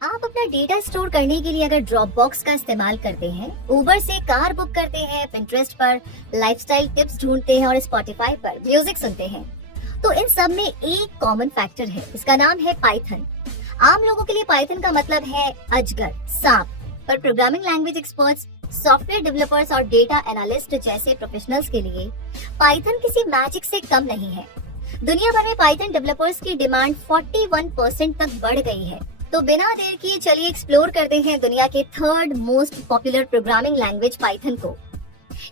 आप अपना data store करने के लिए अगर ड्रॉपबॉक्स का इस्तेमाल करते हैं, उबर से कार बुक करते हैं, पिंटरेस्ट पर लाइफस्टाइल टिप्स ढूंढते हैं और स्पॉटिफाई पर म्यूजिक सुनते हैं, तो इन सब में एक कॉमन फैक्टर है। इसका नाम है पाइथन। आम लोगों के लिए पाइथन का मतलब है अजगर, सांप, पर programming language experts, software developers और डेटा एनालिस्ट जैसे प्रोफेशनल्स के लिए पाइथन किसी मैजिक से कम नहीं है। दुनिया भर में पाइथन डेवलपर्स की डिमांड 41% तक बढ़ गई है। तो बिना देर किए चलिए एक्सप्लोर करते हैं दुनिया के third most popular programming language Python को।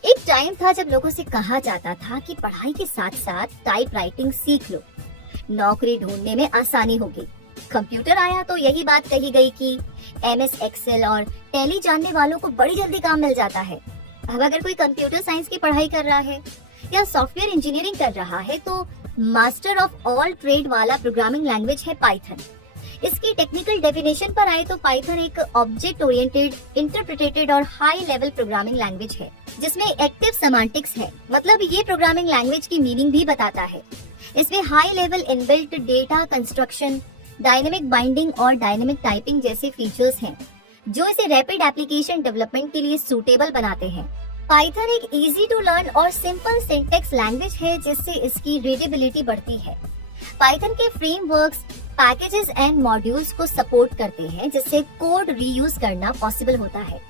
एक टाइम था जब लोगों से कहा जाता था कि पढ़ाई के साथ साथ टाइप राइटिंग सीख लो, नौकरी ढूंढने में आसानी होगी। कंप्यूटर आया तो यही बात कही गई कि MS एक्सेल और टैली जानने वालों को बड़ी जल्दी काम मिल जाता है। अब अगर कोई कंप्यूटर साइंस की पढ़ाई कर रहा है या सॉफ्टवेयर इंजीनियरिंग कर रहा है तो मास्टर ऑफ ऑल ट्रेड वाला प्रोग्रामिंग लैंग्वेज है पाइथन। इसकी टेक्निकल डेफिनेशन पर आए तो पाइथन एक ऑब्जेक्ट ओरिएंटेड, इंटरप्रिटेटेड और हाई लेवल प्रोग्रामिंग लैंग्वेज है जिसमें एक्टिव सेमांटिक्स है। मतलब ये प्रोग्रामिंग लैंग्वेज की मीनिंग भी बताता है। इसमें high level inbuilt data construction, dynamic binding और डायनेमिक टाइपिंग जैसे फीचर्स हैं जो इसे रैपिड एप्लीकेशन डेवलपमेंट के लिए सूटेबल बनाते हैं। पाइथन एक इजी टू लर्न और सिंपल सिंटैक्स लैंग्वेज है जिससे इसकी रीडेबिलिटी बढ़ती है। पाइथन के फ्रेमवर्क्स, पैकेजेस एंड मॉड्यूल्स को सपोर्ट करते हैं जिससे कोड रीयूज करना पॉसिबल होता है।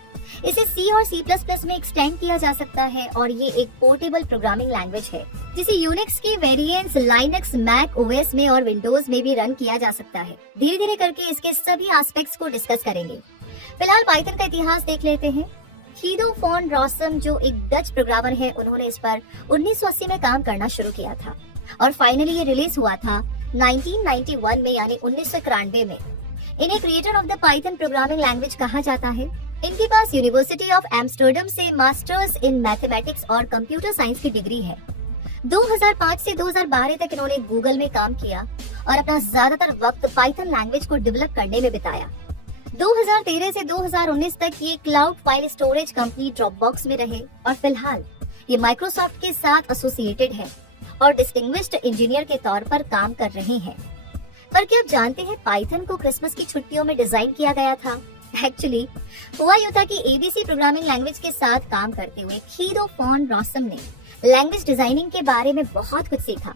इसे C और C++ में एक्सटेंड किया जा सकता है और ये एक पोर्टेबल प्रोग्रामिंग लैंग्वेज है जिसे यूनिक्स की वेरिएंट्स लाइनक्स, मैक OS में और विंडोज में भी रन किया जा सकता है। धीरे धीरे करके इसके सभी एस्पेक्ट्स को डिस्कस करेंगे। फिलहाल पाइथन का इतिहास देख लेते हैं। हीदो फॉन रॉसम जो एक डच प्रोग्रामर है, उन्होंने इस पर 1980 में काम करना शुरू किया था और फाइनली ये रिलीज हुआ था 1991 में, यानी 1991 में। इन्हें creator of the Python programming language कहा जाता है। इनके पास यूनिवर्सिटी ऑफ एम्स्टर्डम से मास्टर्स इन मैथमेटिक्स और कंप्यूटर साइंस की डिग्री है। 2005 से 2012 तक इन्होंने गूगल में काम किया और अपना ज्यादातर वक्त पाइथन लैंग्वेज को डेवलप करने में बिताया। 2013 से 2019 तक ये cloud file storage company Dropbox में रहे और फिलहाल ये माइक्रोसॉफ्ट के साथ एसोसिएटेड है और डिस्टिंग्विश्ड इंजीनियर के तौर पर काम कर रहे हैं। पर क्या आप जानते हैं पाइथन को क्रिसमस की छुट्टियों में डिजाइन किया गया था? एक्चुअली हुआ यूं था कि ABC प्रोग्रामिंग लैंग्वेज के साथ काम करते हुए हीदो फॉन रॉसम ने लैंग्वेज डिजाइनिंग के बारे में बहुत कुछ सीखा।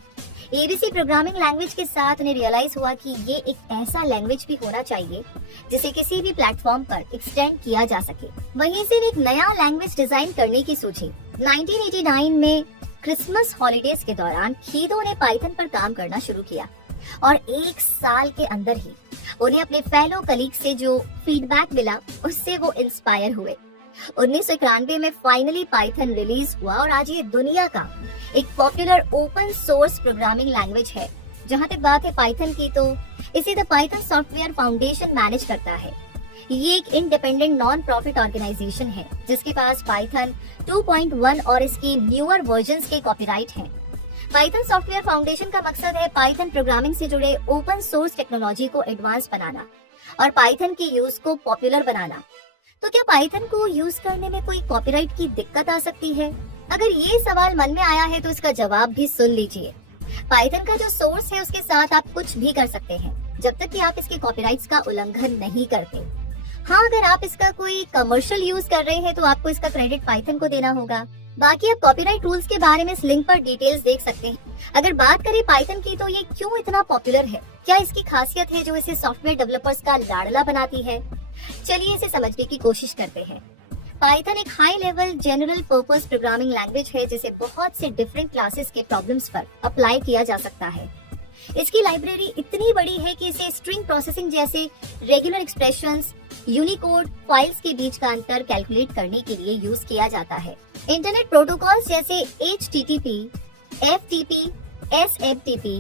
ABC प्रोग्रामिंग लैंग्वेज के साथ उन्हें रियलाइज हुआ कि ये एक ऐसा लैंग्वेज भी होना चाहिए जिसे किसी भी प्लेटफॉर्म पर एक्सटेंड किया जा सके। वहीं से एक नया लैंग्वेज डिजाइन करने की सोची। 1989 में क्रिसमस हॉलीडेज के दौरान हीदो ने पाइथन पर काम करना शुरू किया और एक साल के अंदर ही उन्हें अपने फेलो कलीग से जो फीडबैक मिला उससे वो इंस्पायर हुए। 1991 में फाइनली पाइथन रिलीज हुआ और आज ये दुनिया का एक popular open source programming language है। जहाँ तक बात है पाइथन की, तो इसे the Python software foundation manage करता है। ये एक इंडिपेंडेंट नॉन प्रॉफिट ऑर्गेनाइजेशन है जिसके पास पाइथन 2.1 और इसके न्यूअर वर्जन्स के कॉपीराइट हैं। पाइथन सॉफ्टवेयर फाउंडेशन का मकसद है पाइथन प्रोग्रामिंग से जुड़े ओपन सोर्स टेक्नोलॉजी को एडवांस बनाना और पाइथन के यूज को पॉपुलर बनाना। तो क्या पाइथन को यूज करने में कोई कॉपीराइट की दिक्कत आ सकती है? अगर ये सवाल मन में आया है तो इसका जवाब भी सुन लीजिए। पाइथन का जो सोर्स है उसके साथ आप कुछ भी कर सकते हैं जब तक कि आप इसके कॉपीराइट्स का उल्लंघन नहीं करते। हाँ, अगर आप इसका कोई कमर्शियल यूज कर रहे हैं तो आपको इसका क्रेडिट पाइथन को देना होगा। बाकी आप कॉपीराइट रूल्स के बारे में इस लिंक पर डिटेल्स देख सकते हैं। अगर बात करें पाइथन की, तो ये क्यों इतना पॉपुलर है, क्या इसकी खासियत है जो इसे सॉफ्टवेयर डेवलपर्स का लाडला बनाती है? चलिए इसे समझने की कोशिश करते हैं। पाइथन एक high level general purpose programming language है जिसे बहुत से डिफरेंट क्लासेस के प्रॉब्लम्स पर अप्लाई किया जा सकता है। इसकी लाइब्रेरी इतनी बड़ी है कि इसे स्ट्रिंग प्रोसेसिंग जैसे रेगुलर एक्सप्रेशंस, यूनिकोड फाइल्स के बीच का अंतर कैलकुलेट करने के लिए यूज किया जाता है। इंटरनेट प्रोटोकॉल्स जैसे HTTP, FTP, SFTP,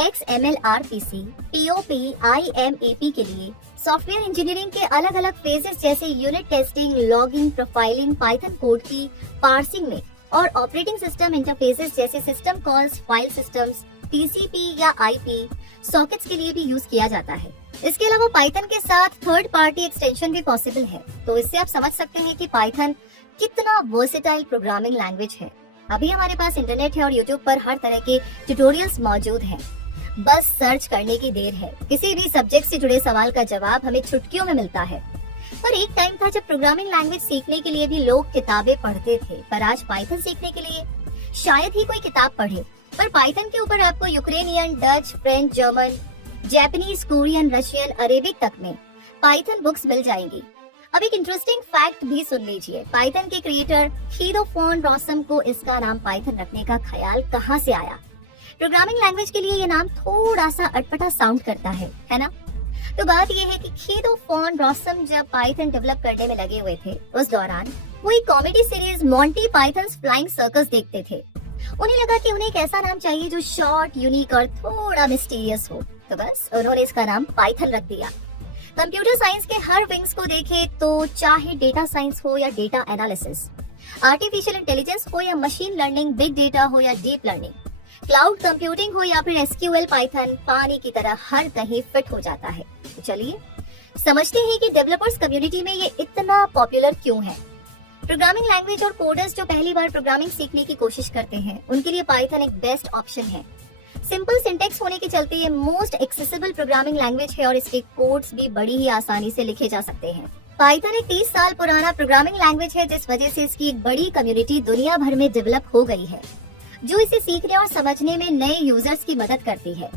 XML/RPC, POP, IMAP के लिए सॉफ्टवेयर इंजीनियरिंग के अलग अलग फेजेस जैसे unit testing, logging, profiling, Python code की पार्सिंग में और ऑपरेटिंग सिस्टम इंटरफेसेस जैसे system calls, file systems, TCP या IP सॉकेट्स के लिए भी यूज किया जाता है। इसके अलावा पाइथन के साथ थर्ड पार्टी एक्सटेंशन भी पॉसिबल है। तो इससे आप समझ सकते हैं कि पाइथन कितना वर्सेटाइल प्रोग्रामिंग लैंग्वेज है। अभी हमारे पास इंटरनेट है और यूट्यूब पर हर तरह के ट्यूटोरियल्स मौजूद हैं। बस सर्च करने की देर है। किसी भी सब्जेक्ट से जुड़े सवाल का जवाब हमें चुटकियों में मिलता है। पर एक टाइम था जब प्रोग्रामिंग लैंग्वेज सीखने के लिए भी लोग किताबें पढ़ते थे, पर आज पाइथन सीखने के लिए शायद ही कोई किताब पढ़े। पर पाइथन के ऊपर आपको Ukrainian, Dutch, French, German, Japanese, Korean, Russian, Arabic तक में पाइथन बुक्स मिल जाएंगी। अब एक इंटरेस्टिंग फैक्ट भी सुन लीजिए। पाइथन के क्रिएटर हीरो फोन रॉसम को इसका नाम पाइथन रखने का ख्याल कहाँ से आया? प्रोग्रामिंग लैंग्वेज के लिए ये नाम थोड़ा सा अटपटा साउंड करता है ना? तो बात ये है कि हीरो फोन रॉसम जब पाइथन डेवलप करने में लगे हुए थे, उस दौरान वो एक comedy series Monty pythons flying circus देखते थे। उन्हें लगा कि उन्हें एक ऐसा नाम चाहिए जो शॉर्ट, यूनिक और थोड़ा मिस्टीरियस हो, तो बस उन्होंने इसका नाम पाइथन रख दिया। कंप्यूटर साइंस के हर विंग्स को देखें तो चाहे डेटा साइंस हो या डेटा एनालिसिस, आर्टिफिशियल इंटेलिजेंस हो या मशीन लर्निंग, बिग डेटा हो या डीप लर्निंग, क्लाउड कंप्यूटिंग हो या फिर एसक्यूएल, पाइथन पानी की तरह हर कहीं फिट हो जाता है। तो चलिए समझते हैं कि डेवलपर्स कम्युनिटी में ये इतना पॉपुलर क्यों है। प्रोग्रामिंग लैंग्वेज और कोडर्स जो पहली बार प्रोग्रामिंग सीखने की कोशिश करते हैं, उनके लिए पाइथन एक बेस्ट ऑप्शन है। सिंपल सिंटेक्स होने के चलते ये मोस्ट एक्सेसिबल प्रोग्रामिंग लैंग्वेज है और इसके कोड्स भी बड़ी ही आसानी से लिखे जा सकते हैं। पाइथन एक 30 साल पुराना प्रोग्रामिंग लैंग्वेज है, जिस वजह से इसकी एक बड़ी कम्युनिटी दुनिया भर में डेवलप हो गई है, जो इसे सीखने और समझने में नए यूजर्स की मदद करती है।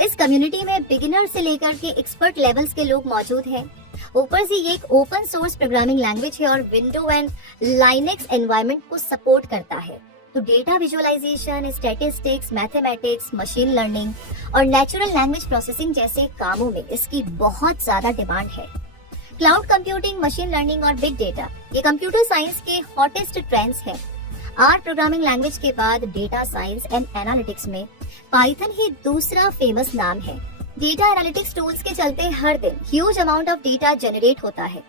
इस कम्युनिटी में बिगिनर से लेकर के एक्सपर्ट लेवल्स के लोग मौजूद हैं। ऊपर से ये एक ओपन सोर्स प्रोग्रामिंग लैंग्वेज है और विंडो एंड लाइनेक्स एनवायरनमेंट को सपोर्ट करता है। तो data visualisation, statistics, mathematics, machine learning और नेचुरल लैंग्वेज प्रोसेसिंग जैसे कामों में इसकी बहुत ज्यादा डिमांड है। क्लाउड कंप्यूटिंग, मशीन लर्निंग और बिग डेटा ये कंप्यूटर साइंस के हॉटेस्ट ट्रेंड्स हैं। आर प्रोग्रामिंग लैंग्वेज के बाद डेटा साइंस एंड एनालिटिक्स में पाइथन ही दूसरा फेमस नाम है। डेटा एनालिटिक्स टूल्स के चलते हर दिन huge amount of data generate होता है,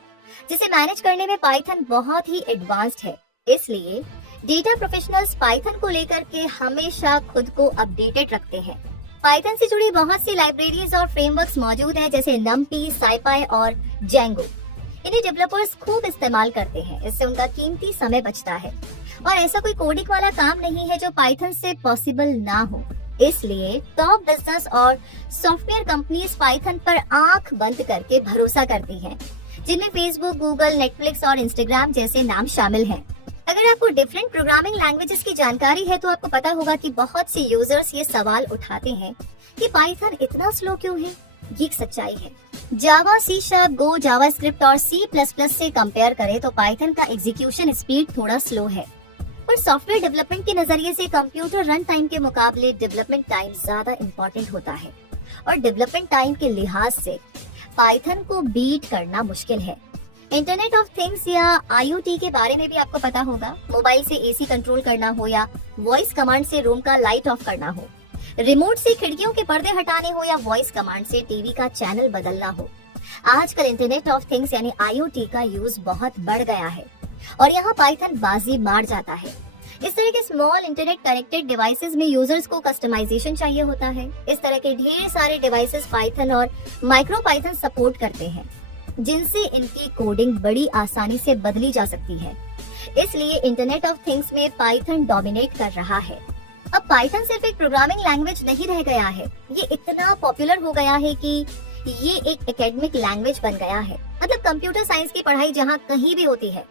जिसे मैनेज करने में पाइथन बहुत ही एडवांस्ड है। इसलिए डेटा प्रोफेशनल्स पाइथन को लेकर के हमेशा खुद को अपडेटेड रखते हैं। पाइथन से जुड़ी बहुत सी लाइब्रेरीज और फ्रेमवर्क्स मौजूद हैं, जैसे नमपी, साइपाई और जेंगो। इन्हें डेवलपर्स खूब इस्तेमाल करते हैं, इससे उनका कीमती समय बचता है और ऐसा कोई कोडिंग वाला काम नहीं है जो पाइथन से पॉसिबल ना हो। इसलिए टॉप बिजनेस और सॉफ्टवेयर कंपनीज पाइथन पर आंख बंद करके भरोसा करती हैं, जिनमें फेसबुक, गूगल, नेटफ्लिक्स और इंस्टाग्राम जैसे नाम शामिल हैं। अगर आपको डिफरेंट प्रोग्रामिंग लैंग्वेजेस की जानकारी है तो आपको पता होगा कि बहुत से यूजर्स ये सवाल उठाते हैं कि पाइथन इतना स्लो क्यों है। ये एक सच्चाई है। जावा, सी शार्प, गो, जावास्क्रिप्ट और C++ से कंपेयर करें तो पाइथन का एग्जीक्यूशन स्पीड थोड़ा स्लो है, पर सॉफ्टवेयर डेवलपमेंट के नजरिए से कंप्यूटर रन टाइम के मुकाबले डेवलपमेंट टाइम ज्यादा इम्पोर्टेंट होता है और डेवलपमेंट टाइम के लिहाज से पाइथन को बीट करना मुश्किल है। इंटरनेट ऑफ थिंग्स या IoT के बारे में भी आपको पता होगा। मोबाइल से AC कंट्रोल करना हो या वॉइस कमांड से रूम का लाइट ऑफ करना हो, रिमोट से खिड़कियों के पर्दे हटाने हो या वॉइस कमांड से टीवी का चैनल बदलना हो, आजकल इंटरनेट ऑफ थिंग्स यानी IoT का यूज बहुत बढ़ गया है और यहाँ पाइथन बाजी मार जाता है। इस तरह के स्मॉल इंटरनेट कनेक्टेड डिवाइसेस में यूजर्स को कस्टमाइजेशन चाहिए होता है। इस तरह के ढेर सारे डिवाइसेस पाइथन और माइक्रो पाइथन सपोर्ट करते हैं, जिनसे इनकी कोडिंग बड़ी आसानी से बदली जा सकती है। इसलिए इंटरनेट ऑफ थिंग्स में पाइथन डोमिनेट कर रहा है। अब पाइथन सिर्फ एक प्रोग्रामिंग लैंग्वेज नहीं रह गया है, ये इतना पॉपुलर हो गया है कि ये एक एकेडमिक लैंग्वेज बन गया है। मतलब कंप्यूटर साइंस की पढ़ाई जहाँ कहीं भी होती है,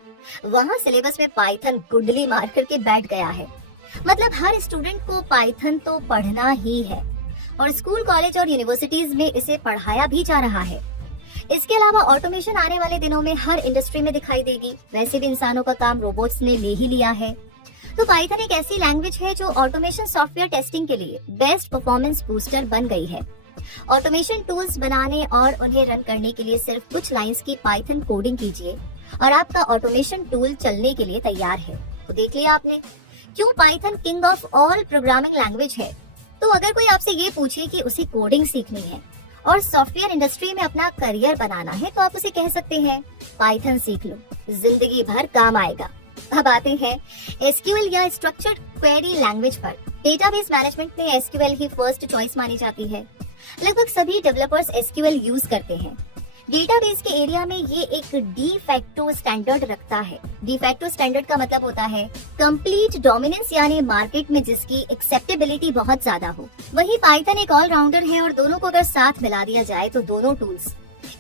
वहाँ सिलेबस में पाइथन कुंडली मार करके बैठ गया है। मतलब हर स्टूडेंट को पाइथन तो पढ़ना ही है और स्कूल, कॉलेज और यूनिवर्सिटीज में इसे पढ़ाया भी जा रहा है। इसके अलावा ऑटोमेशन आने वाले दिनों में हर इंडस्ट्री में दिखाई देगी। वैसे भी इंसानों का काम रोबोट्स ने ले ही लिया है। तो पाइथन एक ऐसी लैंग्वेज है जो ऑटोमेशन सॉफ्टवेयर टेस्टिंग के लिए बेस्ट परफॉर्मेंस बूस्टर बन गई है। ऑटोमेशन टूल्स बनाने और उन्हें रन करने के लिए सिर्फ कुछ लाइंस की पाइथन कोडिंग कीजिए और आपका ऑटोमेशन टूल चलने के लिए तैयार है। तो देख लिया आपने क्यों Python king of all programming language है। तो अगर कोई आपसे ये पूछे कि उसे कोडिंग सीखनी है और सॉफ्टवेयर इंडस्ट्री में अपना करियर बनाना है, तो आप उसे कह सकते हैं पाइथन सीख लो, जिंदगी भर काम आएगा। अब आते हैं एसक्यूएल या स्ट्रक्चर्ड क्वेरी लैंग्वेज पर। डेटाबेस मैनेजमेंट में एसक्यूएल ही फर्स्ट चॉइस मानी जाती है। लगभग सभी डेवलपर्स एसक्यूएल यूज करते हैं। डेटाबेस के एरिया में ये एक डी फैक्टो स्टैंडर्ड रखता है। डी फैक्टो स्टैंडर्ड का मतलब होता है कंप्लीट डोमिनेंस, यानी मार्केट में जिसकी एक्सेप्टेबिलिटी बहुत ज्यादा हो। वही पाइथन एक ऑलराउंडर है और दोनों को अगर साथ मिला दिया जाए तो दोनों टूल्स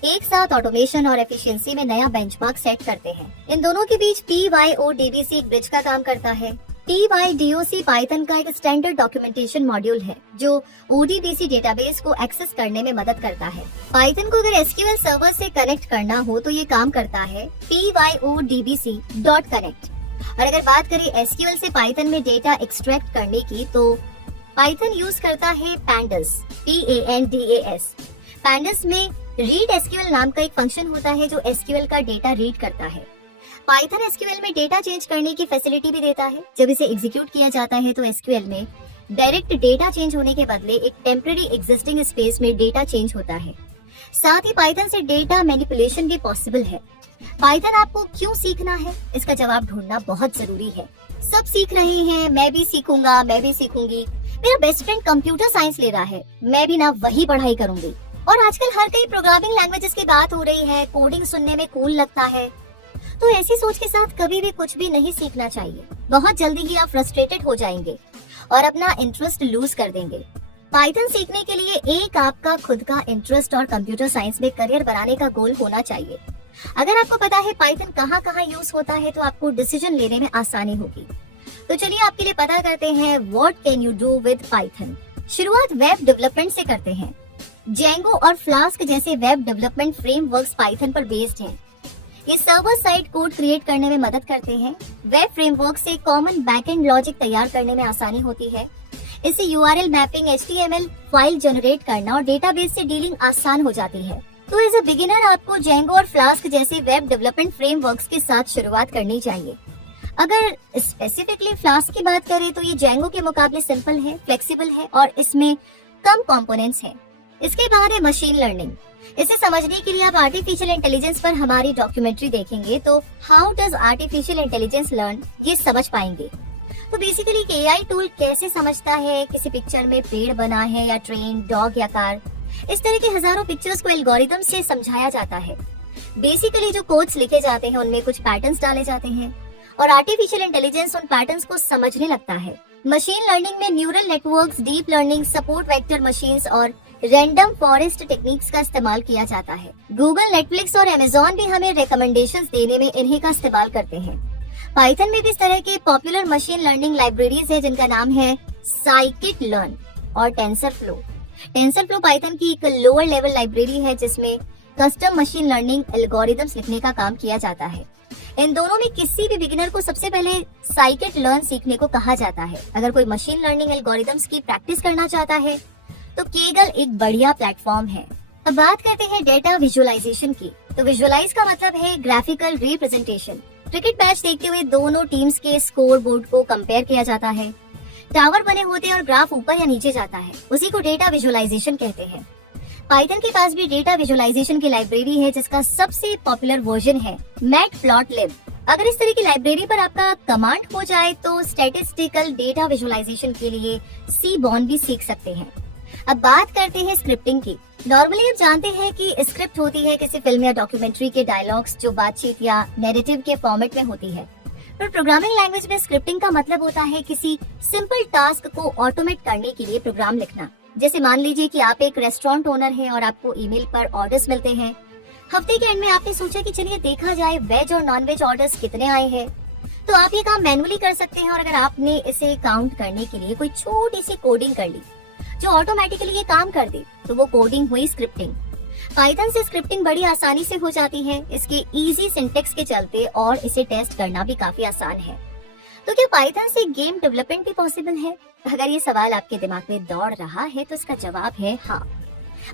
एक साथ ऑटोमेशन और एफिशिएंसी में नया बेंचमार्क सेट करते हैं। इन दोनों के बीच PyODBC एक ब्रिज का काम करता है। PyDOC पाइथन का एक स्टैंडर्ड डॉक्यूमेंटेशन मॉड्यूल है जो ODBC डेटाबेस को एक्सेस करने में मदद करता है। पाइथन को अगर SQL सर्वर से कनेक्ट करना हो तो ये काम करता है PyODBC.connect। और अगर बात करें SQL से पाइथन में डेटा एक्सट्रैक्ट करने की तो पाइथन यूज करता है Pandas, PANDAS। Pandas में रीड SQL नाम का एक फंक्शन होता है जो SQL का डेटा रीड करता है। पाइथन SQL में डेटा चेंज करने की फैसिलिटी भी देता है। जब इसे एग्जीक्यूट किया जाता है तो SQL में डायरेक्ट डेटा चेंज होने के बदले एक टेम्पररी एग्जिस्टिंग स्पेस में डेटा चेंज होता है। साथ ही पाइथन से डेटा मैनिपुलेशन भी पॉसिबल है। पाइथन आपको क्यों सीखना है, इसका जवाब ढूंढना बहुत जरूरी है। सब सीख रहे हैं, मैं भी सीखूंगा, मैं भी सीखूंगी। मेरा बेस्ट फ्रेंड कंप्यूटर साइंस ले रहा है, मैं भी ना वही पढ़ाई करूंगी। और आजकल हर कई प्रोग्रामिंग लैंग्वेजेस की बात हो रही है, कोडिंग सुनने में कूल लगता है। तो ऐसी सोच के साथ कभी भी कुछ भी नहीं सीखना चाहिए। बहुत जल्दी ही आप फ्रस्ट्रेटेड हो जाएंगे और अपना इंटरेस्ट लूज कर देंगे। पाइथन सीखने के लिए एक आपका खुद का इंटरेस्ट और कंप्यूटर साइंस में करियर बनाने का गोल होना चाहिए। अगर आपको पता है पाइथन कहाँ कहाँ यूज होता है तो आपको डिसीजन लेने में आसानी होगी। तो चलिए आपके लिए पता करते हैं what can you do with Python. शुरुआत वेब डेवलपमेंट से करते हैं। जेंगो और फ्लास्क जैसे वेब डेवलपमेंट फ्रेमवर्क्स पाइथन पर बेस्ड हैं। ये सर्वर साइड कोड क्रिएट करने में मदद करते हैं। वेब फ्रेमवर्क से कॉमन बैकएंड लॉजिक तैयार करने में आसानी होती है। इससे URL mapping, HTML file generate करना और डेटाबेस से डीलिंग आसान हो जाती है। तो एज अ बिगिनर आपको जेंगो और फ्लास्क जैसे वेब डेवलपमेंट फ्रेमवर्क्स के साथ शुरुआत करनी चाहिए। अगर स्पेसिफिकली फ्लास्क की बात करें तो ये जेंगो के मुकाबले सिंपल है, फ्लेक्सिबल है और इसमें कम कंपोनेंट्स हैं। इसके बाद है मशीन लर्निंग। इसे समझने के लिए आप आर्टिफिशियल इंटेलिजेंस पर हमारी डॉक्यूमेंट्री देखेंगे तो how does artificial intelligence learn, ये समझ पाएंगे। तो बेसिकली AI टूल कैसे समझता है किसी पिक्चर में पेड़ बना है या ट्रेन, डॉग या कार। इस तरह के हजारों पिक्चर्स को एल्गोरिथम से समझाया जाता है। बेसिकली जो कोड्स लिखे जाते हैं उनमें कुछ पैटर्न्स डाले जाते हैं और आर्टिफिशियल इंटेलिजेंस उन पैटर्न्स को समझने लगता है। मशीन लर्निंग में neural networks, deep learning, support vector machines और रैंडम फॉरेस्ट टेक्निक्स का इस्तेमाल किया जाता है। गूगल, नेटफ्लिक्स और अमेज़न भी हमें रिकमेंडेशंस देने में इन्हीं का इस्तेमाल करते हैं। पाइथन में भी इस तरह के पॉपुलर मशीन लर्निंग लाइब्रेरीज है जिनका नाम है scikit-learn और टेंसरफ्लो। टेंसरफ्लो पाइथन की एक लोअर लेवल लाइब्रेरी है जिसमें कस्टम मशीन लर्निंग एल्गोरिथम्स लिखने का काम किया जाता है। इन दोनों में किसी भी बिगिनर को सबसे पहले scikit-learn सीखने को कहा जाता है। अगर कोई मशीन लर्निंग एल्गोरिथम्स की प्रैक्टिस करना चाहता है तो केगल एक बढ़िया प्लेटफॉर्म है। अब बात करते हैं डेटा विजुअलाइजेशन की। तो विजुअलाइज का मतलब है ग्राफिकल रिप्रेजेंटेशन। क्रिकेट मैच देखते हुए दोनों टीम्स के स्कोर बोर्ड को कंपेयर किया जाता है। टावर बने होते हैं और ग्राफ ऊपर या नीचे जाता है, उसी को डेटा विजुअलाइजेशन कहते हैं। पाइथन के पास भी डेटा विजुअलाइजेशन की लाइब्रेरी है जिसका सबसे पॉपुलर वर्जन है मैटप्लॉटलिब। अगर इस तरह की लाइब्रेरी पर आपका कमांड हो जाए तो स्टैटिस्टिकल डेटा विजुअलाइजेशन के लिए Seaborn भी सीख सकते हैं। अब बात करते हैं स्क्रिप्टिंग की। नॉर्मली आप जानते हैं कि स्क्रिप्ट होती है किसी फिल्म या डॉक्यूमेंट्री के डायलॉग्स जो बातचीत या नैरेटिव के फॉर्मेट में होती है। पर प्रोग्रामिंग लैंग्वेज में स्क्रिप्टिंग का मतलब होता है किसी सिंपल टास्क को ऑटोमेट करने के लिए प्रोग्राम लिखना। जैसे मान लीजिए कि आप एक रेस्टोरेंट ओनर हैं और आपको ईमेल पर ऑर्डर्स मिलते हैं। हफ्ते के एंड में आपने सोचा कि चलिए देखा जाए वेज और नॉन वेज ऑर्डर्स कितने आए हैं। तो आप ये काम मैनुअली कर सकते हैं और अगर आपने इसे काउंट करने के लिए कोई छोटी सी कोडिंग कर ली जो ऑटोमेटिकली ये काम कर दे तो वो कोडिंग हुई स्क्रिप्टिंग। पाइथन से स्क्रिप्टिंग बड़ी आसानी से हो जाती है, इसके इजी सिंटेक्स के चलते, और इसे टेस्ट करना भी काफी आसान है। तो क्या पाइथन से गेम डेवलपमेंट भी पॉसिबल है? अगर ये सवाल आपके दिमाग में दौड़ रहा है तो इसका जवाब है हाँ।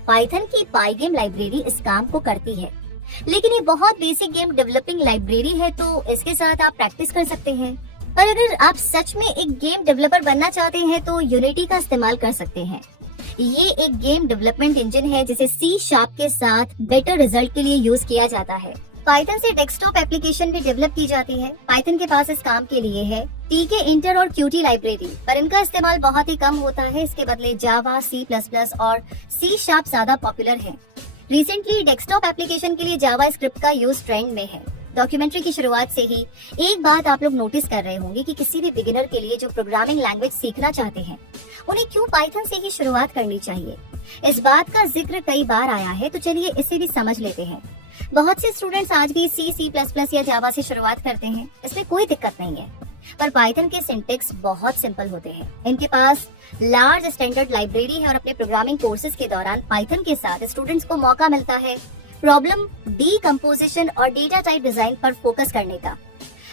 पाइथन की पाइगेम लाइब्रेरी इस काम को करती है, लेकिन ये बहुत बेसिक गेम डेवलपिंग लाइब्रेरी है तो इसके साथ आप प्रैक्टिस कर सकते हैं। पर अगर आप सच में एक गेम डेवलपर बनना चाहते हैं तो यूनिटी का इस्तेमाल कर सकते हैं। ये एक गेम डेवलपमेंट इंजन है जिसे C# के साथ बेटर रिजल्ट के लिए यूज किया जाता है। पाइथन से डेस्कटॉप एप्लीकेशन भी डेवलप की जाती है। पाइथन के पास इस काम के लिए है tkinter और Qt लाइब्रेरी, पर इनका इस्तेमाल बहुत ही कम होता है। इसके बदले जावा, C++ और C# ज्यादा पॉपुलर है। रिसेंटली डेस्कटॉप एप्लीकेशन के लिए जावा स्क्रिप्ट का यूज ट्रेंड में है। डॉक्यूमेंट्री की शुरुआत से ही एक बात आप लोग नोटिस कर रहे होंगे कि किसी भी बिगिनर के लिए जो प्रोग्रामिंग लैंग्वेज सीखना चाहते हैं उन्हें क्यों पाइथन से ही शुरुआत करनी चाहिए। इस बात का जिक्र कई बार आया है, तो चलिए इसे भी समझ लेते हैं। बहुत से स्टूडेंट्स आज भी C++ या जावा से शुरुआत करते हैं, इसमें कोई दिक्कत नहीं है, पर पाइथन के सिंटेक्स बहुत सिंपल होते हैं। इनके पास लार्ज स्टैंडर्ड लाइब्रेरी है और अपने प्रोग्रामिंग कोर्सेज के दौरान पाइथन के साथ स्टूडेंट्स को मौका मिलता है प्रॉब्लम डीकंपोजिशन और डेटा टाइप डिजाइन पर फोकस करने का।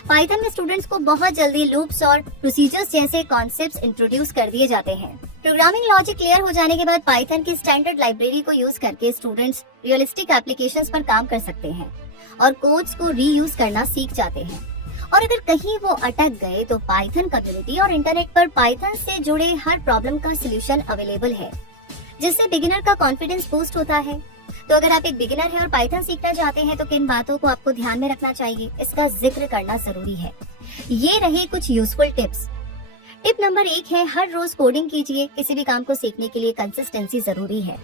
पाइथन में स्टूडेंट्स को बहुत जल्दी लूप्स और प्रोसीजर्स जैसे कॉन्सेप्ट्स इंट्रोड्यूस कर दिए जाते हैं। प्रोग्रामिंग लॉजिक क्लियर हो जाने के बाद पाइथन की स्टैंडर्ड लाइब्रेरी को यूज करके स्टूडेंट्स रियलिस्टिक एप्लीकेशंस पर काम कर सकते हैं और कोड्स को रीयूज करना सीख जाते हैं। और अगर कहीं वो अटक गए तो पाइथन कम्युनिटी और इंटरनेट पर पाइथन से जुड़े हर प्रॉब्लम का सोल्यूशन अवेलेबल है, जिससे बिगिनर का कॉन्फिडेंस बूस्ट होता है। तो अगर आप एक बिगिनर हैं और पाइथन सीखना चाहते हैं तो किन बातों को आपको ध्यान में रखना चाहिए, इसका जिक्र करना जरूरी है। ये रहे कुछ यूजफुल टिप्स। टिप नंबर 1 है, हर रोज कोडिंग कीजिए। किसी भी काम को सीखने के लिए कंसिस्टेंसी जरूरी है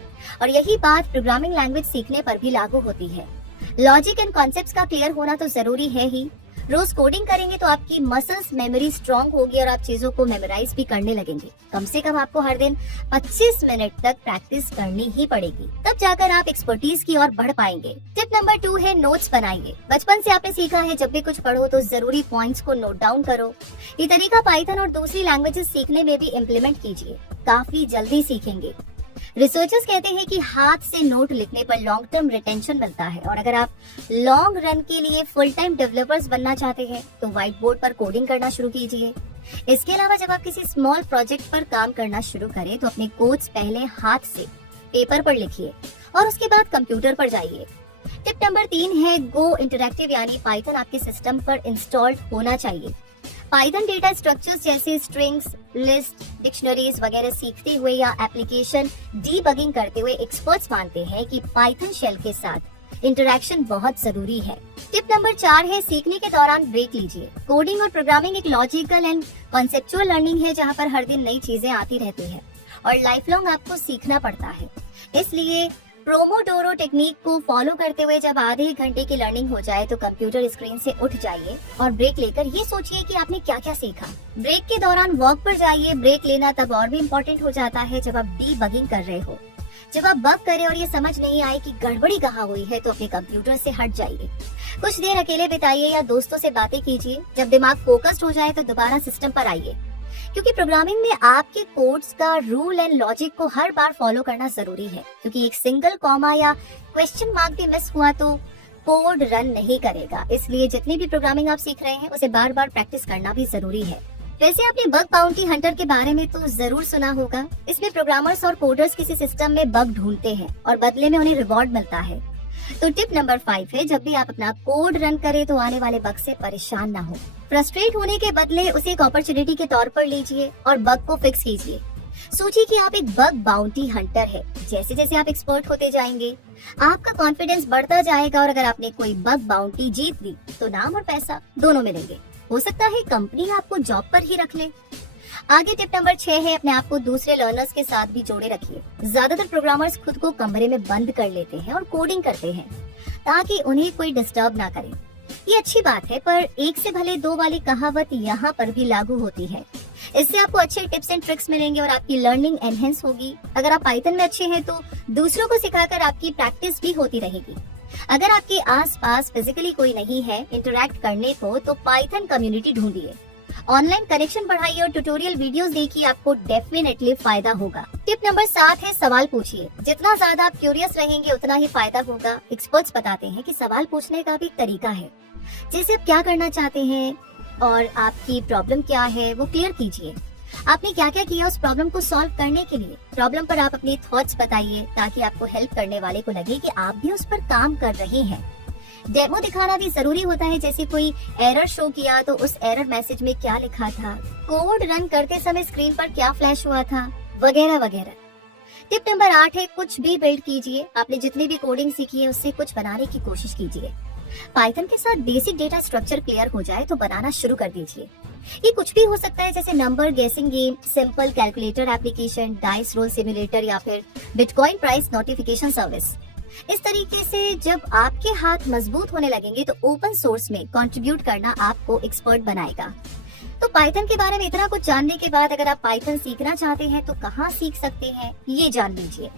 और यही बात प्रोग्रामिंग लैंग्वेज सीखने पर भी लागू होती है। लॉजिक एंड कॉन्सेप्ट्स का क्लियर होना तो जरूरी है ही। रोज कोडिंग करेंगे तो आपकी मसल्स मेमोरी स्ट्रांग होगी और आप चीजों को मेमोराइज भी करने लगेंगे। कम से कम आपको हर दिन 25 मिनट तक प्रैक्टिस करनी ही पड़ेगी, तब जाकर आप एक्सपर्टीज की ओर बढ़ पाएंगे। टिप नंबर 2 है, नोट्स बनाइए। बचपन से आपने सीखा है जब भी कुछ पढ़ो तो जरूरी पॉइंट्स को नोट डाउन करो। ये तरीका पाइथन और दूसरी लैंग्वेजेस सीखने में भी इम्प्लीमेंट कीजिए, काफी जल्दी सीखेंगे। रिसर्चर्स कहते हैं कि हाथ से नोट लिखने पर लॉन्ग टर्म रिटेंशन मिलता है और अगर आप लॉन्ग रन के लिए फुल टाइम डेवलपर्स बनना चाहते हैं तो व्हाइट बोर्ड पर कोडिंग करना शुरू कीजिए। इसके अलावा जब आप किसी स्मॉल प्रोजेक्ट पर काम करना शुरू करें तो अपने कोड्स पहले हाथ से पेपर पर लिखिए और उसके बाद कंप्यूटर पर जाइए। टिप नंबर 3 है, गो इंटरैक्टिव, यानी पाइथन आपके सिस्टम पर इंस्टॉल्ड होना चाहिए। पाइथन डेटा स्ट्रक्चर्स जैसे स्ट्रिंग्स, लिस्ट, डिक्शनरीज वगैरह सीखते हुए या एप्लीकेशन डीबगिंग करते हुए एक्सपर्ट्स मानते हैं कि पाइथन शेल के साथ इंटरैक्शन बहुत जरूरी है। टिप नंबर 4 है, सीखने के दौरान ब्रेक लीजिए। कोडिंग और प्रोग्रामिंग एक लॉजिकल एंड कॉन्सेप्चुअल लर्निंग है जहाँ पर हर दिन नई चीजें आती रहती है और लाइफ लॉन्ग आपको सीखना पड़ता है। इसलिए प्रोमोडोरो टेक्निक को फॉलो करते हुए जब आधे घंटे की लर्निंग हो जाए तो कंप्यूटर स्क्रीन से उठ जाइए और ब्रेक लेकर ये सोचिए कि आपने क्या क्या सीखा। ब्रेक के दौरान वॉक पर जाइए। ब्रेक लेना तब और भी इम्पोर्टेंट हो जाता है जब आप डीबगिंग कर रहे हो। जब आप बग करें और ये समझ नहीं आए कि गड़बड़ी कहाँ हुई है तो अपने कंप्यूटर से हट जाइए। कुछ देर अकेले बिताइए या दोस्तों से बातें कीजिए। जब दिमाग फोकस्ड हो जाए तो दोबारा सिस्टम पर आइए, क्योंकि प्रोग्रामिंग में आपके कोड्स का रूल एंड लॉजिक को हर बार फॉलो करना जरूरी है, क्योंकि एक सिंगल कॉमा या क्वेश्चन मार्क भी मिस हुआ तो कोड रन नहीं करेगा। इसलिए जितनी भी प्रोग्रामिंग आप सीख रहे हैं उसे बार बार प्रैक्टिस करना भी जरूरी है। वैसे आपने बग बाउंटी हंटर के बारे में तो जरूर सुना होगा। इसमें प्रोग्रामर्स और कोडर्स किसी सिस्टम में बग ढूंढते हैं और बदले में उन्हें रिवॉर्ड मिलता है। तो टिप नंबर 5 है, जब भी आप अपना कोड रन करें तो आने वाले बग से परेशान ना हो। फ्रस्ट्रेट होने के बदले उसे एक अपॉर्चुनिटी के तौर पर लीजिए और बग को फिक्स कीजिए। सोचिए कि आप एक बग बाउंटी हंटर है। जैसे जैसे आप एक्सपर्ट होते जाएंगे आपका कॉन्फिडेंस बढ़ता जाएगा और अगर आपने कोई बग बाउंटी जीत ली तो नाम और पैसा दोनों मिलेंगे। हो सकता है कंपनी आपको जॉब पर ही रख ले। आगे टिप नंबर 6 है, अपने आप को दूसरे लर्नर्स के साथ भी जोड़े रखिए। ज्यादातर प्रोग्रामर्स खुद को कमरे में बंद कर लेते हैं और कोडिंग करते हैं ताकि उन्हें कोई डिस्टर्ब ना करे। ये अच्छी बात है, पर एक से भले दो वाली कहावत यहाँ पर भी लागू होती है। इससे आपको अच्छे टिप्स एंड ट्रिक्स मिलेंगे और आपकी लर्निंग एनहेंस होगी। अगर आप पाइथन में अच्छे हैं तो दूसरों को सिखाकर आपकी प्रैक्टिस भी होती रहेगी। अगर आपके आसपास फिजिकली कोई नहीं है इंटरैक्ट करने को तो पाइथन कम्युनिटी ढूंढिए, ऑनलाइन कनेक्शन बढ़ाइए और ट्यूटोरियल वीडियोस देखिए, आपको डेफिनेटली फायदा होगा। टिप नंबर 7 है, सवाल पूछिए। जितना ज्यादा आप क्यूरियस रहेंगे उतना ही फायदा होगा। एक्सपर्ट्स बताते हैं कि सवाल पूछने का भी तरीका है। जैसे आप क्या करना चाहते हैं और आपकी प्रॉब्लम क्या है वो क्लियर कीजिए। आपने क्या क्या किया उस प्रॉब्लम को सॉल्व करने के लिए। प्रॉब्लम पर आप अपने थॉट्स बताइए ताकि आपको हेल्प करने वाले को लगे कि आप भी उस पर काम कर रहे हैं। डेमो दिखाना भी जरूरी होता है, जैसे कोई एरर शो किया तो उस एरर मैसेज में क्या लिखा था, कोड रन करते समय स्क्रीन पर क्या फ्लैश हुआ था, वगैरह वगैरह। टिप नंबर 8 है, कुछ भी बिल्ड कीजिए। आपने जितनी भी कोडिंग सीखी है उससे कुछ बनाने की कोशिश कीजिए। पाइथन के साथ बेसिक डेटा स्ट्रक्चर क्लियर हो जाए तो बनाना शुरू कर दीजिए। ये कुछ भी हो सकता है, जैसे नंबर गेसिंग game, simple calculator application, dice role simulator या फिर बिटकॉइन प्राइस नोटिफिकेशन सर्विस। इस तरीके से जब आपके हाथ मजबूत होने लगेंगे तो ओपन सोर्स में कंट्रीब्यूट करना आपको एक्सपर्ट बनाएगा। तो पाइथन के बारे में इतना कुछ जानने के बाद अगर आप पाइथन सीखना चाहते हैं तो कहाँ सीख सकते हैं ये जान लीजिए।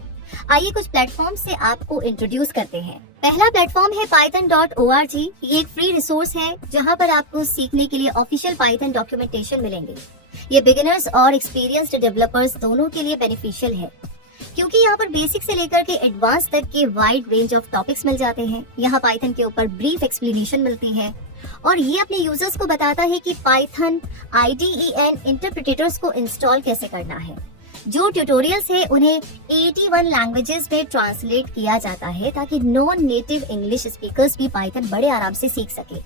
आइए कुछ प्लेटफॉर्म से आपको इंट्रोड्यूस करते हैं। पहला प्लेटफॉर्म है python.org। ये एक फ्री रिसोर्स है जहाँ पर आपको सीखने के लिए ऑफिशियल पाइथन डॉक्यूमेंटेशन मिलेंगे। ये बिगिनर्स और एक्सपीरियंस्ड डेवलपर्स दोनों के लिए बेनिफिशियल है, क्योंकि यहाँ पर बेसिक से लेकर के एडवांस तक के वाइड रेंज ऑफ टॉपिक्स मिल जाते हैं। यहाँ पाइथन के ऊपर ब्रीफ एक्सप्लेनेशन मिलती है और ये अपने यूजर्स को बताता है कि पाइथन IDE इंटरप्रिटेटर्स को इंस्टॉल कैसे करना है। जो ट्यूटोरियल्स है उन्हें 81 लैंग्वेजेस में ट्रांसलेट किया जाता है ताकि नॉन नेटिव इंग्लिश स्पीकर्स भी पाइथन बड़े आराम से सीख सके।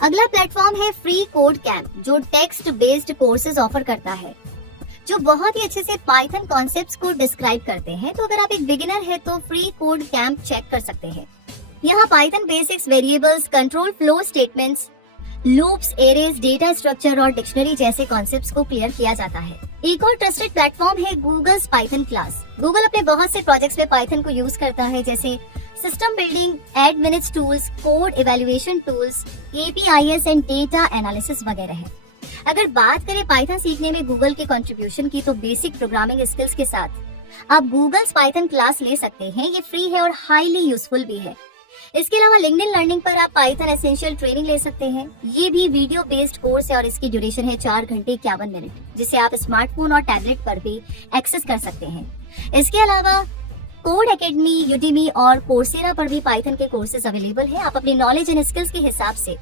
अगला प्लेटफॉर्म है फ्री कोड कैंप, जो टेक्स्ट बेस्ड कोर्सेज ऑफर करता है, जो बहुत ही अच्छे से पाइथन कॉन्सेप्ट्स को डिस्क्राइब करते हैं। तो अगर आप एक बिगिनर है तो फ्री कोड कैंप चेक कर सकते हैं। यहाँ Python basics, variables, control flow statements, loops, arrays, data structure और डिक्शनरी जैसे कॉन्सेप्ट्स को क्लियर किया जाता है। एक और ट्रस्टेड प्लेटफॉर्म है गूगल्स पाइथन क्लास। गूगल अपने बहुत से प्रोजेक्ट्स में पाइथन को यूज करता है, जैसे system building, administration tools, code evaluation tools, APIs and data analysis वगैरह है। अगर बात करें पाइथन सीखने में गूगल के कंट्रीब्यूशन की, तो बेसिक प्रोग्रामिंग स्किल्स के साथ आप गूगल्स पाइथन क्लास ले सकते हैं। ये फ्री है और हाईली यूजफुल भी है। इसके अलावा लिंक्डइन लर्निंग पर आप पाइथन एसेंशियल ट्रेनिंग ले सकते हैं। ये भी वीडियो बेस्ड कोर्स है और इसकी ड्यूरेशन है 4 घंटे 51 मिनट, जिसे आप स्मार्टफोन और टैबलेट पर भी एक्सेस कर सकते हैं। इसके अलावा कोड एकेडमी, यूडेमी और कोर्सेरा पर भी पाइथन के कोर्सेज अवेलेबल है। आप अपनी नॉलेज एंड स्किल्स के हिसाब से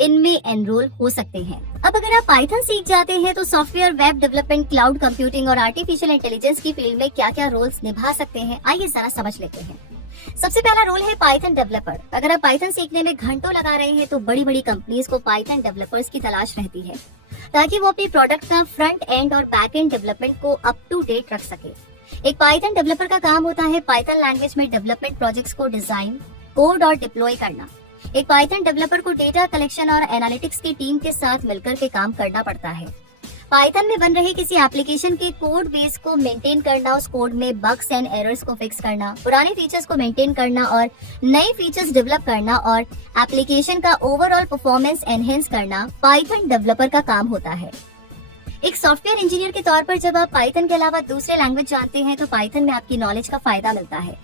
इनमें एनरोल हो सकते हैं। अब अगर आप पाइथन सीख जाते हैं तो software, web development, cloud computing और आर्टिफिशियल इंटेलिजेंस की फील्ड में क्या क्या रोल्स निभा सकते हैं, आइए जरा समझ लेते हैं। सबसे पहला रोल है पाइथन डेवलपर। अगर आप पाइथन सीखने में घंटों लगा रहे हैं तो बड़ी बड़ी कंपनीज को पाइथन डेवलपर्स की तलाश रहती है, ताकि वो अपनी प्रोडक्ट का फ्रंट एंड और बैक एंड डेवलपमेंट को अप टू डेट रख सके। एक पाइथन डेवलपर का काम होता है पाइथन लैंग्वेज में डेवलपमेंट प्रोजेक्ट्स को डिजाइन, कोड और डिप्लॉय करना। एक पाइथन डेवलपर को डेटा कलेक्शन और एनालिटिक्स की टीम के साथ मिलकर के काम करना पड़ता है। पाइथन में बन रहे किसी एप्लीकेशन के कोड बेस को मेंटेन करना, उस कोड में बग्स एंड एरर्स को फिक्स करना, पुराने फीचर्स को मेंटेन करना और नए फीचर्स डेवलप करना और एप्लीकेशन का ओवरऑल परफॉर्मेंस एनहेंस करना पाइथन डेवलपर का काम होता है। एक सॉफ्टवेयर इंजीनियर के तौर पर जब आप पाइथन के अलावा दूसरे लैंग्वेज जानते हैं तो पाइथन में आपकी नॉलेज का फायदा मिलता है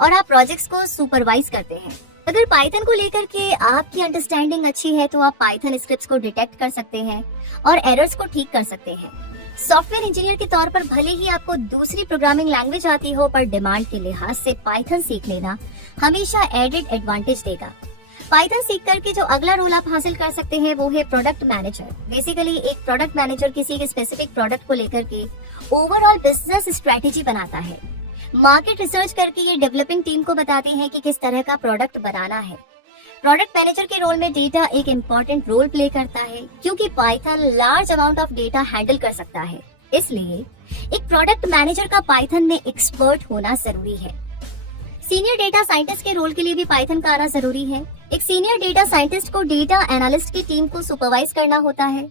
और आप प्रोजेक्ट्स को सुपरवाइज करते हैं। अगर पाइथन को लेकर के आपकी अंडरस्टैंडिंग अच्छी है तो आप पाइथन स्क्रिप्ट्स को डिटेक्ट कर सकते हैं और एरर्स को ठीक कर सकते हैं। सॉफ्टवेयर इंजीनियर के तौर पर भले ही आपको दूसरी प्रोग्रामिंग लैंग्वेज आती हो, पर डिमांड के लिहाज से पाइथन सीख लेना हमेशा एडेड एडवांटेज देगा। पाइथन सीख करके जो अगला रोल आप हासिल कर सकते हैं वो है प्रोडक्ट मैनेजर। बेसिकली एक प्रोडक्ट मैनेजर किसी एक स्पेसिफिक प्रोडक्ट को लेकर के ओवरऑल बिजनेस स्ट्रेटेजी बनाता है। मार्केट रिसर्च करके ये डेवलपिंग टीम को बताते हैं कि किस तरह का प्रोडक्ट बनाना है। प्रोडक्ट मैनेजर के रोल में डेटा एक इम्पोर्टेंट रोल प्ले करता है, क्योंकि Python large amount of data handle कर सकता है। इसलिए एक प्रोडक्ट मैनेजर का पाइथन में एक्सपर्ट होना जरूरी है। सीनियर डेटा साइंटिस्ट के रोल के लिए भी पाइथन का आना जरूरी है। एक सीनियर डेटा साइंटिस्ट को डेटा एनालिस्ट की टीम को सुपरवाइज करना होता है।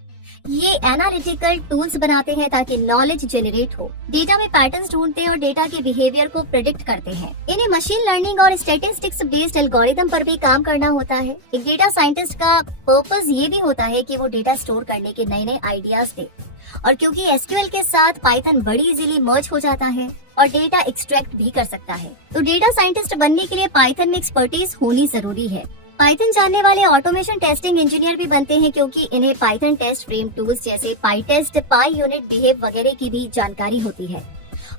ये एनालिटिकल टूल्स बनाते हैं ताकि नॉलेज जनरेट हो, डेटा में पैटर्न्स ढूंढते हैं और डेटा के बिहेवियर को प्रेडिक्ट करते हैं। इन्हें मशीन लर्निंग और स्टैटिस्टिक्स बेस्ड एल्गोरिथम पर भी काम करना होता है। एक डेटा साइंटिस्ट का पर्पस ये भी होता है कि वो डेटा स्टोर करने के नए नए आइडियाज दे, और क्योंकि SQL के साथ पाइथन बड़ी इजीली मर्ज हो जाता है और डेटा एक्सट्रैक्ट भी कर सकता है, तो डेटा साइंटिस्ट बनने के लिए पाइथन में एक्सपर्टीज होनी जरूरी है। पाइथन जानने वाले ऑटोमेशन टेस्टिंग इंजीनियर भी बनते हैं, क्योंकि इन्हें पाइथन टेस्ट फ्रेम टूल्स जैसे पाइटेस्ट, पाईयूनिट, बिहेव वगैरह की भी जानकारी होती है।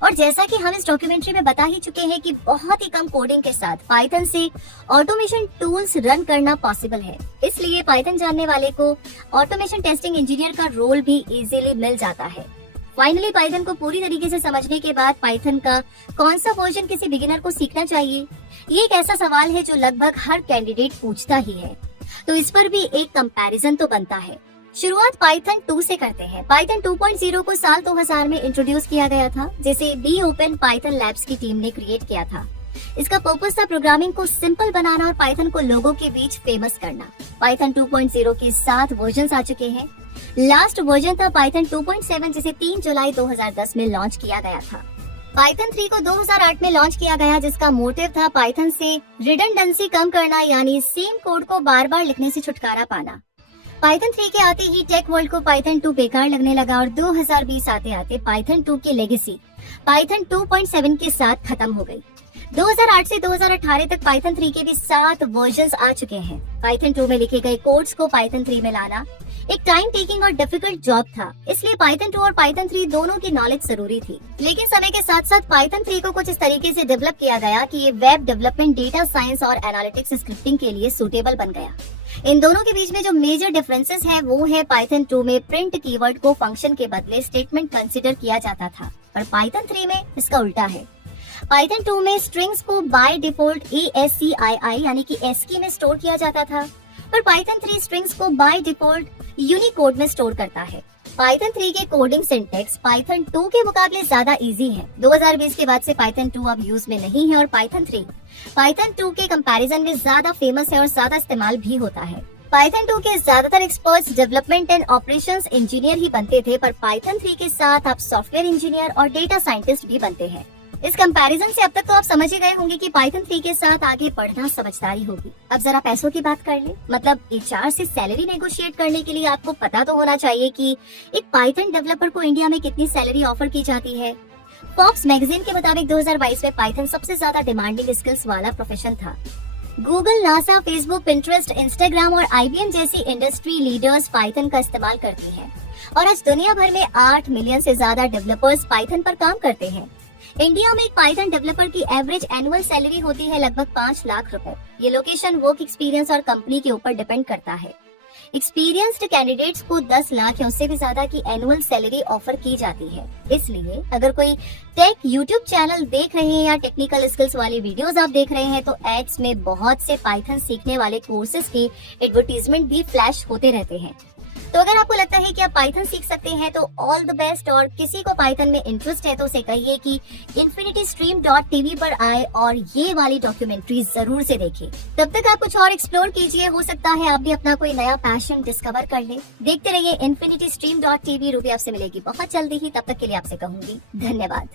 और जैसा कि हम इस डॉक्यूमेंट्री में बता ही चुके हैं कि बहुत ही कम कोडिंग के साथ पाइथन से ऑटोमेशन टूल्स रन करना पॉसिबल है। इसलिए पाइथन जानने वाले को ऑटोमेशन टेस्टिंग इंजीनियर का रोल भी इजीली मिल जाता है। फाइनली पाइथन को पूरी तरीके से समझने के बाद पाइथन का कौन सा वर्जन किसी बिगिनर को सीखना चाहिए, ये एक ऐसा सवाल है जो लगभग हर कैंडिडेट पूछता ही है। तो इस पर भी एक कंपैरिजन तो बनता है। शुरुआत पाइथन 2 से करते हैं। पाइथन 2.0 को साल 2000 में इंट्रोड्यूस किया गया था, जिसे बी ओपन पाइथन लैब्स की टीम ने क्रिएट किया था। इसका पर्पस था प्रोग्रामिंग को सिंपल बनाना और पाइथन को लोगों के बीच फेमस करना। पाइथन 2.0 के 7 वर्जन आ चुके हैं। लास्ट वर्जन था पाइथन 2.7, जिसे 3 जुलाई 2010 में लॉन्च किया गया था। पाइथन 3 को 2008 में लॉन्च किया गया, जिसका मोटिव था पाइथन से रिडंडेंसी कम करना, यानी सेम कोड को बार बार लिखने से छुटकारा पाना। पाइथन 3 के आते ही टेक वर्ल्ड को पाइथन 2 बेकार लगने लगा और 2020 आते आते पाइथन 2 की लेगेसी पाइथन 2.7 के साथ खत्म हो गई। 2008 से 2018 तक पाइथन 3 के भी 7 वर्जन्स आ चुके हैं। पाइथन 2 में लिखे गए कोड्स को पाइथन 3 में लाना एक टाइम टेकिंग और डिफिकल्ट जॉब था, इसलिए पाइथन 2 और पाइथन 3 दोनों की नॉलेज जरूरी थी। लेकिन समय के साथ साथ पाइथन 3 को कुछ इस तरीके से डेवलप किया गया कि ये वेब डेवलपमेंट, डेटा साइंस और एनालिटिक्स स्क्रिप्टिंग के लिए सूटेबल बन गया। इन दोनों के बीच में जो मेजर डिफरेंसेस है वो है पाइथन 2 में प्रिंट कीवर्ड को फंक्शन के बदले स्टेटमेंट कंसीडर किया जाता था, पर पाइथन 3 में इसका उल्टा है। पाइथन 2 में स्ट्रिंग्स को बाय डिफॉल्ट ASCII यानी कि ASCII में स्टोर किया जाता था, पर पाइथन 3 स्ट्रिंग्स को बाय डिफॉल्ट यूनिकोड में स्टोर करता है। पाइथन 3 के कोडिंग सिंटैक्स पाइथन 2 के मुकाबले ज्यादा इजी है। 2020 के बाद से पाइथन 2 अब यूज में नहीं है और पाइथन 3 पाइथन 2 के कंपैरिजन में ज्यादा फेमस है और ज्यादा इस्तेमाल भी होता है। पाइथन 2 के ज्यादातर experts development and operations engineer ही बनते थे, पर पाइथन 3 के साथ आप सॉफ्टवेयर इंजीनियर और डेटा साइंटिस्ट भी बनते हैं। इस कंपैरिजन से अब तक तो आप समझ ही गए होंगे कि पाइथन 3 के साथ आगे बढ़ना समझदारी होगी। अब जरा पैसों की बात कर ले, मतलब HR से सैलरी नेगोशिएट करने के लिए आपको पता तो होना चाहिए कि एक पाइथन डेवलपर को इंडिया में कितनी सैलरी ऑफर की जाती है। फोर्ब्स मैगजीन के मुताबिक 2022 में पाइथन सबसे ज्यादा डिमांडिंग स्किल्स वाला प्रोफेशन था। Google, NASA, Facebook, Pinterest, Instagram और IBM जैसी इंडस्ट्री लीडर्स पाइथन का इस्तेमाल करती हैं और आज दुनिया भर में 8 मिलियन से ज्यादा डेवलपर्स पाइथन पर काम करते हैं। इंडिया में एक पाइथन डेवलपर की एवरेज एनुअल सैलरी होती है लगभग 5 लाख रुपए। ये लोकेशन, वर्क एक्सपीरियंस और कंपनी के ऊपर डिपेंड करता है। एक्सपीरियंस्ड कैंडिडेट्स को 10 लाख या उससे भी ज्यादा की एनुअल सैलरी ऑफर की जाती है। इसलिए अगर कोई टेक यूट्यूब चैनल देख रहे हैं या टेक्निकल स्किल्स वाली वीडियोस आप देख रहे हैं तो एड्स में बहुत से पाइथन सीखने वाले कोर्सेज के एडवर्टीजमेंट भी फ्लैश होते रहते हैं। तो अगर आपको लगता है कि आप पाइथन सीख सकते हैं तो ऑल द बेस्ट, और किसी को पाइथन में इंटरेस्ट है तो उसे कहिए कि infinitystream.tv पर आए और ये वाली डॉक्यूमेंट्री जरूर से देखें। तब तक आप कुछ और एक्सप्लोर कीजिए, हो सकता है आप भी अपना कोई नया पैशन डिस्कवर कर ले। देखते रहिए infinitystream.tv। रूबी आपसे मिलेगी बहुत जल्दी ही, तब तक के लिए आपसे कहूंगी धन्यवाद।